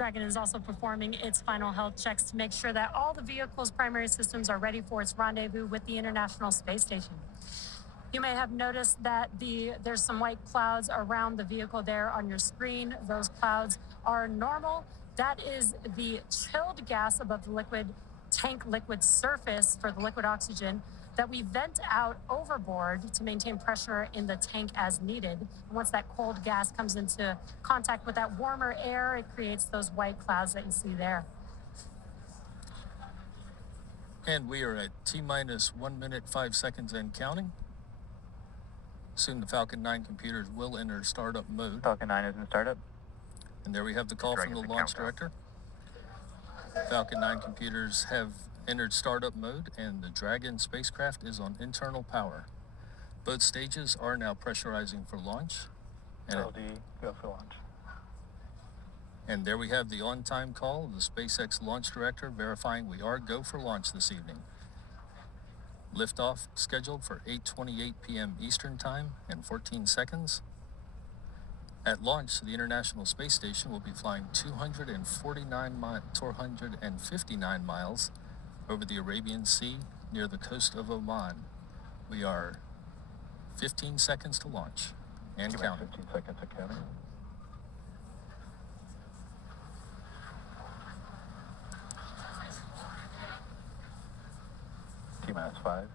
Dragon is also performing its final health checks to make sure that all the vehicle's primary systems are ready for its rendezvous with the International Space Station. You may have noticed that there's some white clouds around the vehicle there on your screen. Those clouds are normal. That is the chilled gas above the tank liquid surface for the liquid oxygen that we vent out overboard to maintain pressure in the tank as needed. And once that cold gas comes into contact with that warmer air, it creates those white clouds that you see there. And we are at T-minus 1 minute, 5 seconds and counting. Soon the Falcon 9 computers will enter startup mode. Falcon 9 is in startup. And there we have the call from the launch director. Falcon 9 computers have entered startup mode and the Dragon spacecraft is on internal power. Both stages are now pressurizing for launch. LD, go for launch. And there we have the on-time call of the SpaceX launch director verifying we are go for launch this evening. Liftoff scheduled for 8:28 p.m. Eastern Time and 14 seconds. At launch, the International Space Station will be flying 259 miles over the Arabian Sea near the coast of Oman. We are 15 seconds to launch and counting. 15 seconds to counting. T-minus 5,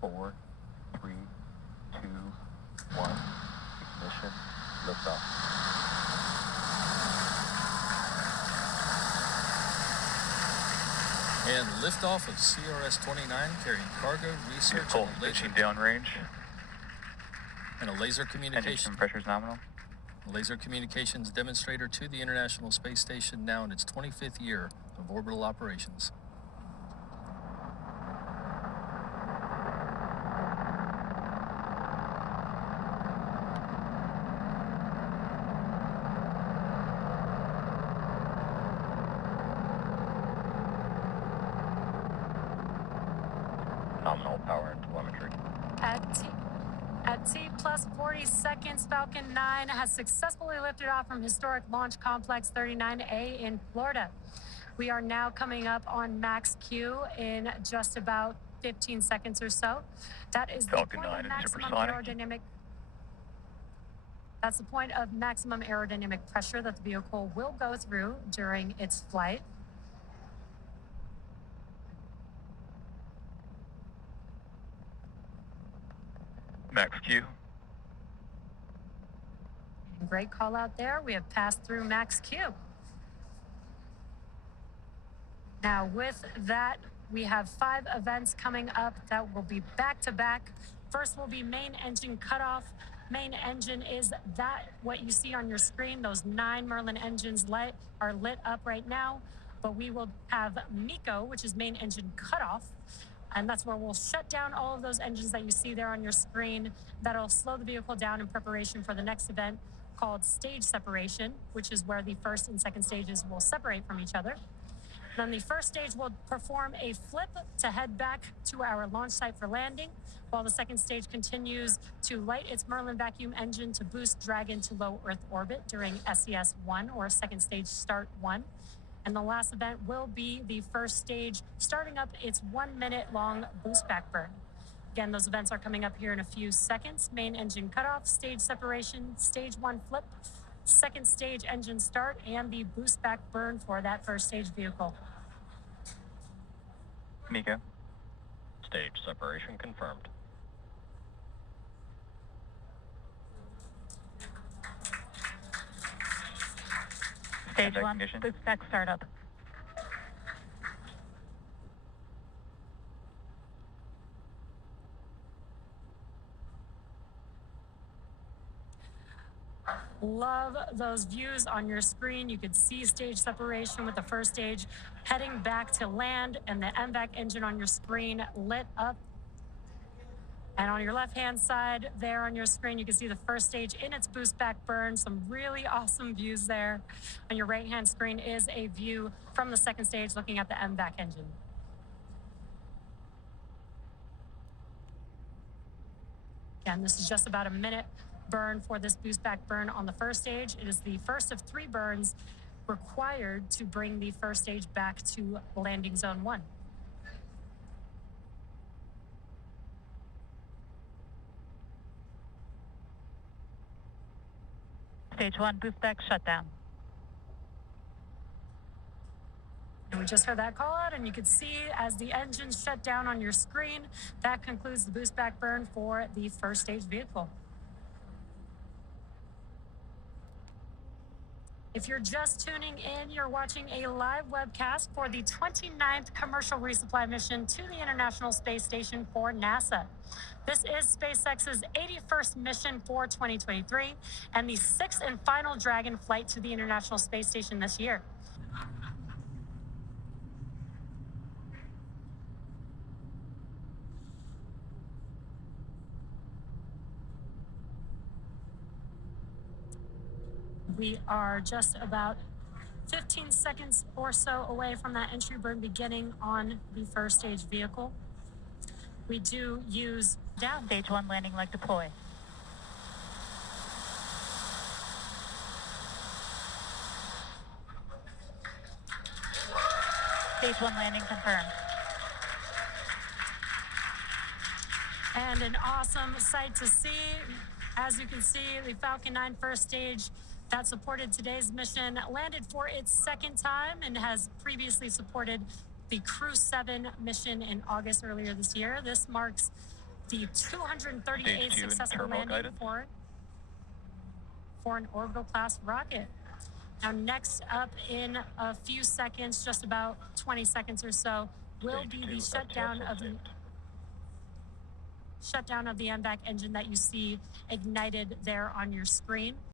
4, 3, 2, 1. Ignition. Liftoff. And liftoff of CRS-29 carrying cargo, research, full pitching downrange. And a laser communication. Engine pressure is nominal. Laser communications demonstrator to the International Space Station now in its 25th year of orbital operations. Nominal power and telemetry. At T plus 40 seconds, Falcon 9 has successfully lifted off from historic Launch Complex 39A in Florida. We are now coming up on max Q in just about 15 seconds or so. That is the point of maximum aerodynamic. That's the point of maximum aerodynamic pressure that the vehicle will go through during its flight. Max Q. Great call out there. We have passed through max Q. Now with that, we have 5 events coming up that will be back to back. First will be main engine cutoff. Main engine is that what you see on your screen. Those 9 Merlin engines are lit up right now, but we will have MECO, which is main engine cutoff. And that's where we'll shut down all of those engines that you see there on your screen. That'll slow the vehicle down in preparation for the next event called stage separation, which is where the first and second stages will separate from each other. Then the first stage will perform a flip to head back to our launch site for landing, while the second stage continues to light its Merlin vacuum engine to boost Dragon to low Earth orbit during SES-1 or second stage start 1. And the last event will be the first stage, starting up its 1 minute long boost back burn. Again, those events are coming up here in a few seconds. Main engine cutoff, stage separation, stage 1 flip, second stage engine start, and the boost back burn for that first stage vehicle. MECO. Stage separation confirmed. Stage 1, boost back startup. Love those views on your screen. You could see stage separation with the first stage heading back to land and the MVAC engine on your screen lit up. And on your left-hand side there on your screen, you can see the first stage in its boost back burn. Some really awesome views there. On your right-hand screen is a view from the second stage looking at the MVAC engine. Again, this is just about a minute burn for this boost back burn on the first stage. It is the first of 3 burns required to bring the first stage back to landing zone 1. Stage 1 boost back shutdown. And we just heard that call out, and you can see as the engines shut down on your screen, that concludes the boost back burn for the first stage vehicle. If you're just tuning in, you're watching a live webcast for the 29th commercial resupply mission to the International Space Station for NASA. This is SpaceX's 81st mission for 2023 and the 6th and final Dragon flight to the International Space Station this year. We are just about 15 seconds or so away from that entry burn beginning on the first stage vehicle. We do use down. Stage 1 landing leg deploy. Stage 1 landing confirmed. And an awesome sight to see. As you can see, the Falcon 9 first stage that supported today's mission landed for its second time and has previously supported the Crew 7 mission in August earlier this year. This marks the 238th successful landing for an orbital class rocket. Now, next up in a few seconds, just about 20 seconds or so, will be the shutdown of the MVAC engine that you see ignited there on your screen.